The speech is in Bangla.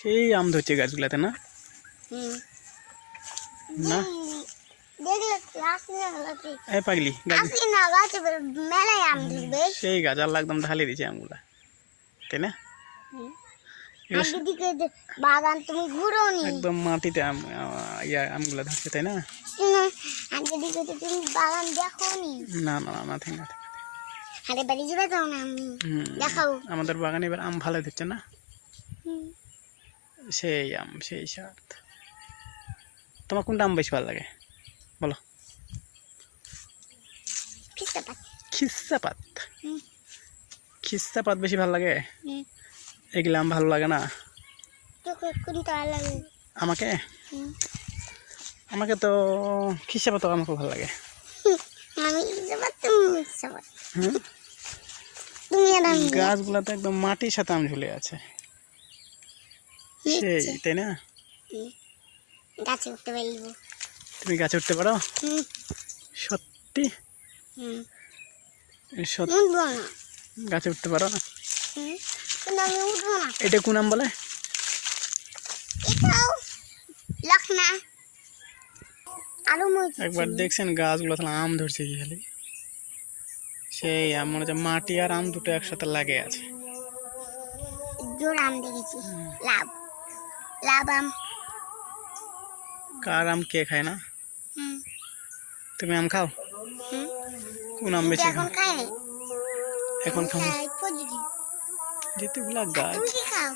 সেই আম ধরছে গাছগুলাতে না? হুম না দেখলে আসি না গাছে এই পাগলি গাছ আসি না গাছে মেলায় আম ধরবে সেই গাছ আল্লাহ একদম ঢালে দিয়েছে আমগুলা, তাই না? এগুলো আগে দিকে বাগান তুমি ঘুরো নি একদম মাটিতে আম আমগুলা ধরছে, তাই না? আগে দিকে তো তুমি বাগান দেখো নি। না না না, নাথিং নাথিং। আরে বাড়ি যাবে যাও না আমি দেখাও। আমাদের বাগানে এবার আম ভালো দিচ্ছে না? হুম। সেই আম সেই স্বাদ। তোমার কোনটা আম বেশি ভালো লাগে বলো? খিস্তা পাত। খিস্সা পাত। হুম। খিস্সা পাত বেশি ভালো লাগে? হুম। এগুলো আম ভালো লাগে না তোকে কোনটা ভালো লাগে? আমাকে? হুম। আমাকে তো খিস্সা পাত আমাকে ভালো লাগে। আমি খিস্তা পাত তুমি খিস্তা পাত। হুম। তুমি আর আমি গাছগুলা তো একদম মাটির সাথে আম ঝুলে আছে, সেই তাই না? গাছে উঠতে পারবো। তুমি গাছে উঠতে পারো? হুম। সত্যি? হুম। সত্যি উঠবো না। গাছে উঠতে পারো না? হুম। কিন্তু আমি উঠবো না। এটা কোন আম বলে? এটাও লখনা আরো মজা। একবার দেখছেন গাছগুলো তাহলে আম ধরছে কি খালি, সেই আম মনে হচ্ছে মাটি আর আম দুটো একসাথে লাগে আছে। জোর আম দেখেছি। লাভ লাভ আম। কার আম কে খায় না? হুম। তুমি আম খাও? হুম। কোন আম কিন্তু বেশি এখন খাও? খাই নাই। এখন খাও খাই ফজলি। যেতেগুলা আর গাছ। তুমি কি খাও?